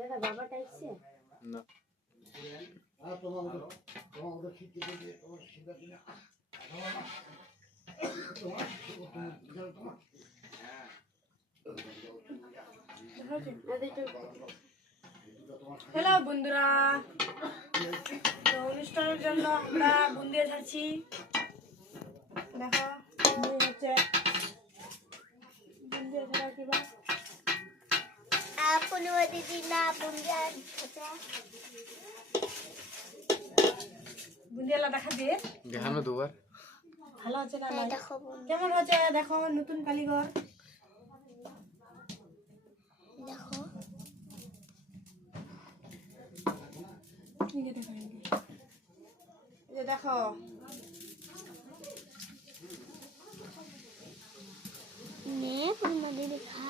দাদা বাবাটা এসছে না আর তোমার ঠিক করে তোমার সেটা দিনা হ্যালো বন্ধুরা, তো অনুষ্ঠানের জন্য আমরা বুন্দিয়া ছাড়ছি। দেখো হচ্ছে বুন্দিয়া ছাড়া কিবা দিদি না বুন্দিয়া বুন্দিয়ালা দেখা দিয়ে দেখানো দুবার ভালো আছে না? দেখো কেমন হচ্ছে দেখো, নতুন কালীঘর দেখো এই যে দেখো নে পুরনো দিদি খা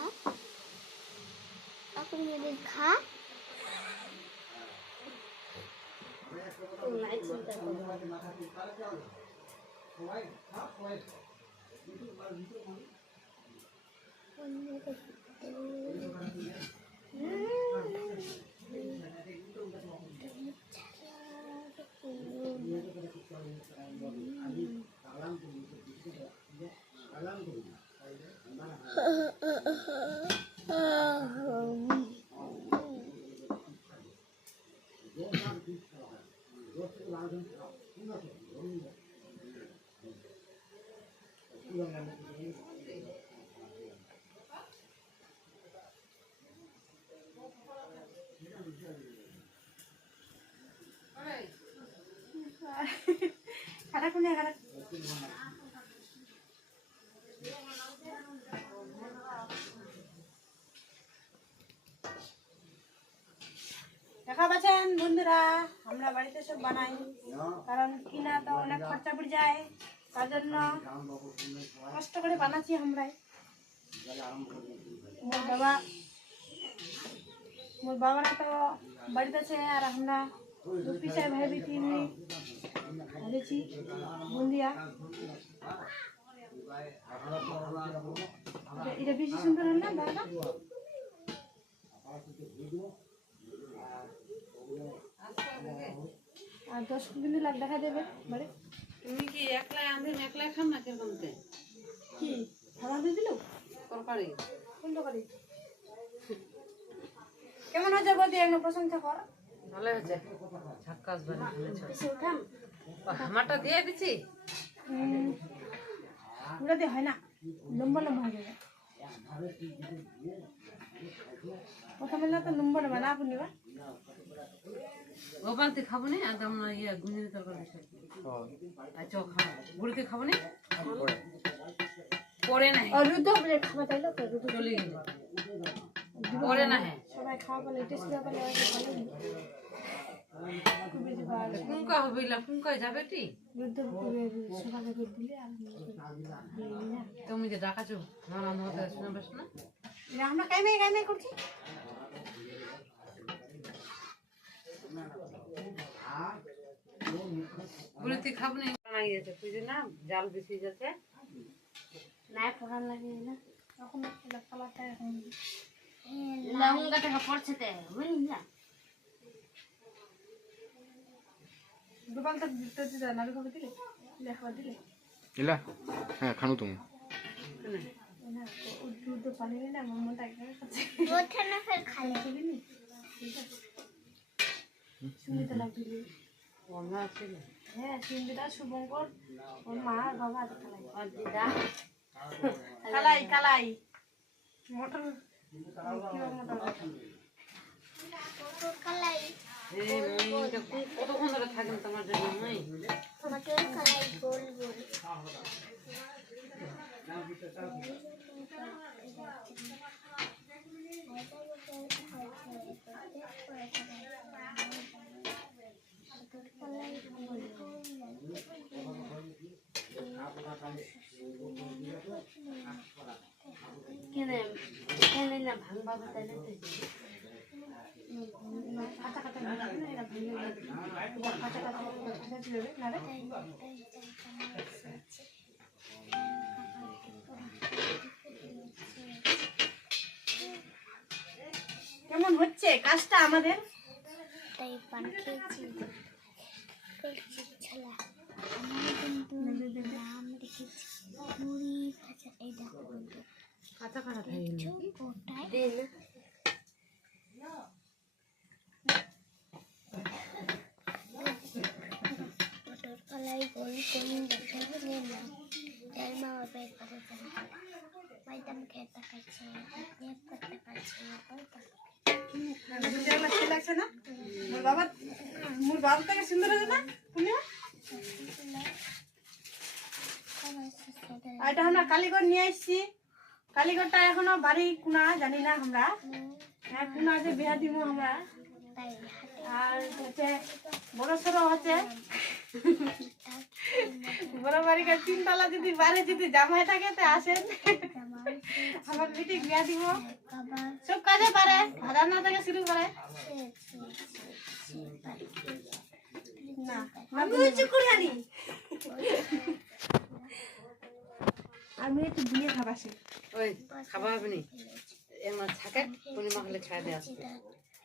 আপনি দিদি খা খাটা কোনে খাটা দেখা পাচ্ছেন বন্ধুরা, আমরা বাড়িতে সব বানাই, কারণ কিনা তো অনেক খরচা পড়ে যায়, তার জন্য কষ্ট করে বানাচ্ছি আমরাই। মোর বাবারা তো বাড়িতে আছে, আর আমরা পিসাই ভাই বিটি ভেবেছি বুন্দিয়া। এটা বেশি সুন্দর হল না দাদা? আর 10 দিন লাগ দেখা দেবে বাড়ি। তুমি কি একলাই আনদিন একলাই খাম না কিরকম কি খাবার দিয়ে দিল তরকারি? কোন তরকারি? কেমন হচ্ছে বৌদি, একটু প্রশংসা কর। ভালো হয়েছে, ঝাক্কাস বানিয়েছে। এসে উঠান, আমারটা দিয়ে দিছি। ওটা দিয়ে হয় না, লম্বা লম্বা হয়ে যাবে। প্রথমে না তো লম্বা লম্বা না আপনি বা গোপালতি খাবো না একদম ইয়ে গুঞ্জির তরকারি আর চো খাবো, গুড়িতে খাবো না পরে না রুদ্র বলে খাওয়া তাইলো তো রুদ্র চলে গেল পরে না হ্যাঁ সবাই খাওয়া বলে টেস্ট করে বলে খুবই ভালো। ফুঙ্কা হবে না, ফুঙ্কা যাবে টি রুদ্র করে সকালে করে দিলে আর তুমি যে ডাকাছো মারা মতো শুনে বেশ না আমরা কাইমে করছি। গুড়িতে খাবো না বানা গিয়েছে বুঝলি না, জাল বেশি যাচ্ছে না পড়ার লাগে না তখন কালারটা এখন লঙ্কা টাকা পড়ছে তে বুঝলি না দোকান তো দিতে নাড়ু খাবে দিলে লেখা দিলে ইলা হ্যাঁ খানো তুমি না দুধ পানি না মনটা একবারে খাচ্ছে ওঠে না ফের খালে দিবি সুমিতা লাগবে। আমরা ছিল হ্যাঁ সুমিতা শুভঙ্কর ওর মা আর বাবা আর খালাই আর দিদা কালাই মটর কালাই এই মেয়েটা কতক্ষণ ধরে থাকেন তোমার জন্য নাই মটর কালাই গোল গোল কেনে কেনে না ভাঙবা তাইলে কাঁচা কাঁচা না এটা ভাঙবে কাঁচা কাঁচা দিলে না রে কেমন এখন হচ্ছে কাজটা আমাদের। তাই পান খেয়েছি খেয়েছি ছালা আমি কিন্তু নাম রেখেছি মুড়ি ভাজা। এই দেখো কিন্তু কাঁচা কাঁচা খাই ওটাই দে না পটল কলাই গোল কোন দেখতে হবে না তাই মা বাবা করে জানতে বাইদাম খেতে খাচ্ছে নেপ করতে খাচ্ছে বুঝতে লাগছে লাগছে না? মোর বাবা থেকে সুন্দর হয়েছে না পূর্ণিমা? আর এটা আমরা কালীগড় নিয়ে আসছি। কালীগড়টা এখনো বাড়ি কুনা জানি না আমরা। হ্যাঁ কুনা আছে বিয়া দিব আমরা। তাই আর হচ্ছে বড় সড়ো হচ্ছে বড় বাড়িকে 3 তলা যদি বাড়ি যদি জামাই থাকে তো আসেন আমার বেটি বিয়া দিব। খাবার সব কাজে পারে, ভাড়া না থেকে শুরু করে। না আমি হচ্ছে কুড়ানি। আমি একটু দিয়ে খাবাসি। ওই খাবা হবে নি এমন থাকে পূর্ণিমা হলে খাই দেয় আসবে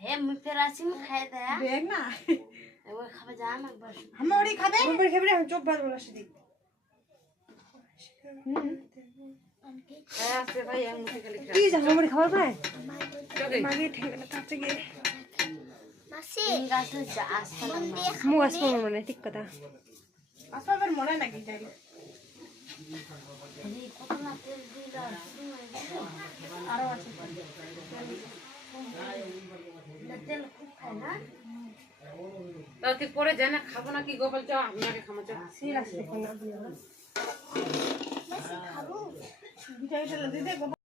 হে মুই ফের আসি মু খাই দেয়া দেখ না ওই খাবে যা না বস আমার ওরি খাবে আমার খাবে না চোখ বাজ বলা সেদিক। খাই আসবে ভাই এক মুঠি খালি খাই কি জানো আমার খাবার পায় চলে মাগে ঠেঙ্গা কাছে গিয়ে মাসি গাছ হচ্ছে আসতে না মু আসবো মনে ঠিক কথা আসবার মনে নাকি যাই কত না তেল দিলা আরো আছে তেল খুব খায় না তা তুই পরে যায় না খাবো না কি গোপাল চাও আপনাকে খামো চাও সিল আসছে কোন না দিয়ে মাসি খাবো দিতে দিতে